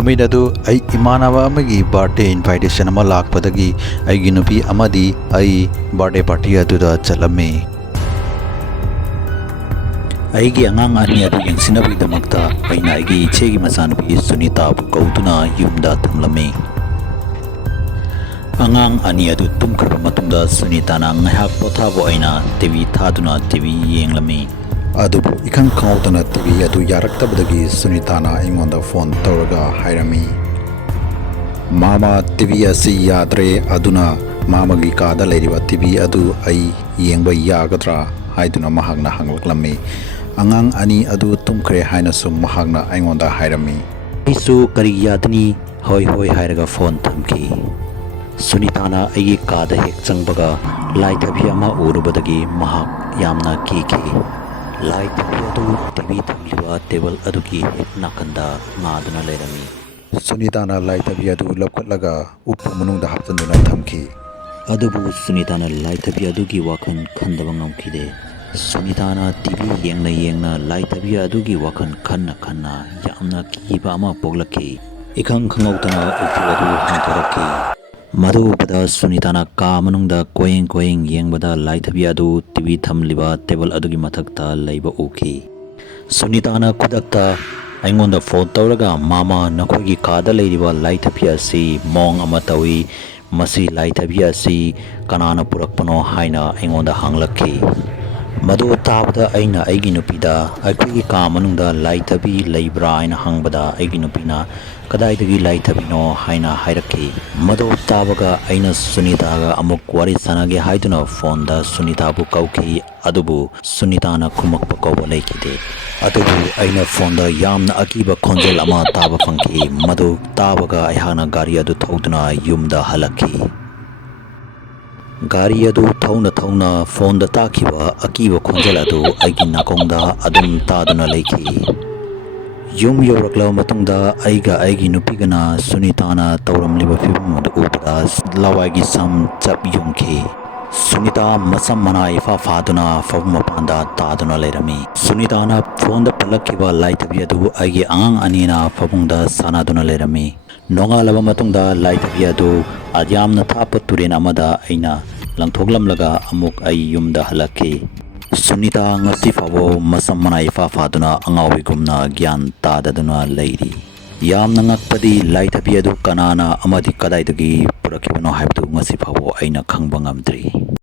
नुमित अदु आई इमानबा अमगी birthday invitation अमा लाकपदगी आईगी नुपी अमदी आई birthday party अदुदा चलमे आईगी अंगांग अनि अदु यंगसिनबगीदमक्ता आईना आईगी इचेगी मचानुपी सुनीता कौदुना युमदा थमलमे अंगांग अनि अदु तुमखरबा मतुंगदा सुनीताना ngahak पोथाबो आईना टीवी थादुना टीवी येंगलमे अदुबु इखंग खंगौतना टीवी अदु यारक्तबदगी सुनीताना इंगोंदा फोन तौरगा हायरमी मामा टीवी असि याद्रे अदुना मामागी कादा लेरिबा टीवी अदु आई येंगबा यागद्रा हायदुना महागना हंगलक्लमी अंगांग अनि अदु तुमखरे हायनसु महागना आइंगोंदा हायरमी इसु करी यादनी होय होय हायरगा फोन थमकी सुनीताना आईगी कादा हेक चंगबगा लाइथबी अमा उरुबदगी महाग यामना कीकी लाइथबी अदु टीवी थमलिबा टेबल अदुगी हेक नाकंदा नादुना लेरमी सुनीताना लाइथबी अदु लपखटलगा उप मनुंगदा हप्चंदुना थमकी अदुबु सुनीताना लाइथबी अदुगी वाखन खंदबा ngamkhide सुनीताना टीवी येंगना लाइथबी अदुगी वाखन खन्ना यामना कीबा अमा पोगलकी इखंग खंगौतना उप अदु हंथरकी मधुबदा सुनीताना का मनुंगदा कोयेंग येंगबदा लाइथबी अदु टीवी थमलिबा टेबल अदुगी मथक्ता लैबा उखी सुनीताना खुदक्ता आइंगोंदा फोन तौरगा मामा नखोगी कादा लेरिबा लाइथबी असि मोंग अमा तवी मसी लाइथबी असि कनाना पुरकपनो हाइना आइंगोंदा हांगलक्की मधु ताबदा आइना आइगी नुपीदा आइखोगी का मनुंगदा लाइथबी लैब्रा आइना हांगबदा आइगी नुपीना कदाइदगी लाइथबिनो हाइना हाइरक्की मधु ताबगा आइना सुनीतागा अमुक वारी सनागे हाइदुना फोनदा सुनीताबु कौकी अदुबु सुनीताना खुमकपा कौबा लैकिदे अदुबु आइना फोनदा यामना अकीबा खोंजेल अमा ताबा फंकी मधु ताबगा आइहाना गाड़ी अदु थौदुना युमदा हलक्की गाड़ी अदु थौना फोनदा ताखिबा अकीबा खोंजेल अदु आइगी नाकोंगदा अदुम तादुना लैकी युम यौरक्लबा मतुंगदा आइगा आइगी नुपीगना सुनीताना तौरमलिबा फिबम अदु उबदा लवाइगी सम चप युमखी सुनीता मसम मना इफा फादुना फब मपांदा तादुना लेरमी सुनीताना फोनदा पलक्किबा लाइथबी अदु आइगी आंग अनीना फबुंगदा सानादुना लेरमी नोंगालबा मतुंगदा लाइथबी अदु आद्यामना थाप तुरेन अमदा आइना लंगथोगलमलगा अमुक आई युमदा हलक्की सुनीता ngasi फावो मसम मना इफा फादुना अंगाविगुमना ज्ञान ताददुना लैरी यामना ngakpadi लाइथबी अदु कनाना अमदि कदाइदगी पुरखिबनो हाइबदु ngasi फावो आइना खंबा ngamdri।